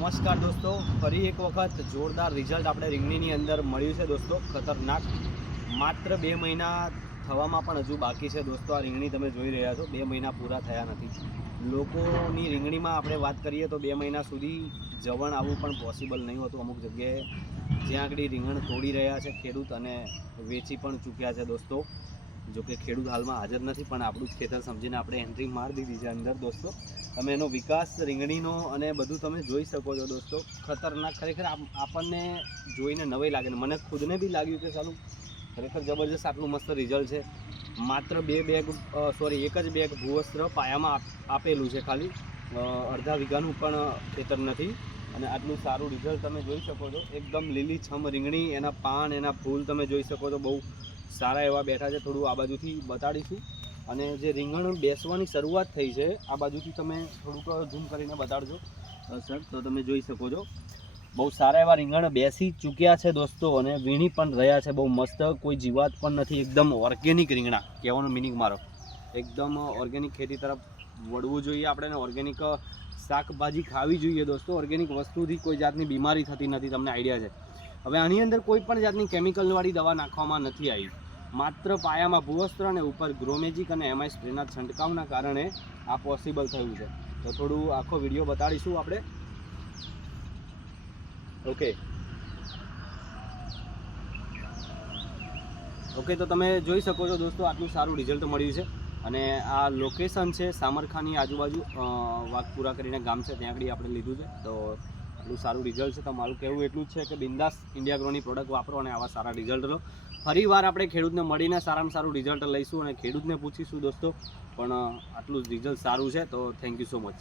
નમસ્કાર દોસ્તો, ફરી એક વખત જોરદાર રિઝલ્ટ આપણે રીંગણીની અંદર મળ્યું છે દોસ્તો. ખતરનાક. માત્ર 2 મહિના થવામાં પણ હજુ બાકી છે દોસ્તો. આ રીંગણી તમે જોઈ રહ્યા છો, 2 મહિના પૂરા થયા નથી. લોકોની રીંગણીમાં આપણે વાત કરીએ તો 2 મહિના સુધી જવણ આવવું પણ પોસિબલ નહીં હોતું. અમુક જગ્યાએ જ્યાં આગળ રીંગણ તોડી રહ્યા છે ખેડૂત અને વેચી પણ ચૂક્યા છે દોસ્તો. જોકે ખેડૂત હાલમાં હાજર નથી, પણ આપણું જ ખેતર સમજીને આપણે એન્ટ્રી મારી દીધી છે અંદર દોસ્તો. તમે એનો વિકાસ રીંગણીનો અને બધું તમે જોઈ શકો છો દોસ્તો. ખતરનાક. ખરેખર આપણને જોઈને નવાઈ લાગે ને મને ખુદને બી લાગ્યું કે ચાલું ખરેખર જબરજસ્ત આટલું મસ્ત રિઝલ્ટ છે. માત્ર એક જ બેગ ભૂવસ્ત્ર પાયામાં આપેલું છે, ખાલી અડધા વીઘાનું પણ ખેતર નથી. અને આટલું સારું રિઝલ્ટ તમે જોઈ શકો છો. એકદમ લીલીછમ રીંગણી, એના પાન, એના ફૂલ તમે જોઈ શકો છો, બહુ સારા એવા બેઠા છે. થોડું આ બાજુથી બતાડીશું. અને જે રીંગણ બેસવાની શરૂઆત થઈ છે, આ બાજુથી તમે થોડુંક ઝૂમ કરીને બતાડજો સર, તો તમે જોઈ શકો છો બહુ સારા એવા રીંગણ બેસી ચૂક્યા છે દોસ્તો. અને વીણી પણ રહ્યા છે બહુ મસ્ત. કોઈ જીવાત પણ નથી. એકદમ ઓર્ગેનિક રીંગણા કહેવાનો મિનિંગ મારો. એકદમ ઓર્ગેનિક ખેતી તરફ વળવું જોઈએ આપણે, ઓર્ગેનિક શાકભાજી ખાવી જોઈએ દોસ્તો. ઓર્ગેનિક વસ્તુથી કોઈ જાતની બીમારી થતી નથી, તમને આઈડિયા છે. હવે આની અંદર કોઈ પણ જાતની કેમિકલવાળી દવા નાખવામાં નથી આવી. માત્ર પાયામાં ભૂવસ્ત્ર અને ઉપર ગ્રોમેજિક અને એમઆઈ સ્પ્રેના છંટકાવના કારણે આ પોસિબલ થયું છે. તો થોડું આખો વિડીયો બતાડીશું આપણે. ઓકે, તો તમે જોઈ શકો છો દોસ્તો, આટલું સારું રિઝલ્ટ મળ્યું છે. અને આ લોકેશન છે સામરખાની આજુબાજુ, વાઘપુરા કરીને ગામ છે, ત્યાં આગળ આપણે લીધું છે. તો આટલું સારું રિઝલ્ટ છે. તો મારું કહેવું એટલું જ છે કે બિંદાસ ઇન્ડિયા ગ્રોની પ્રોડક્ટ વાપરો અને આવા સારા રિઝલ્ટ લો. ફરી વાર આપણે ખેડૂતને મળીને સારામાં સારું રિઝલ્ટ લઈશું અને ખેડૂતને પૂછીશું દોસ્તો. પણ આટલું રિઝલ્ટ સારું છે, તો થેન્ક યુ સો મચ.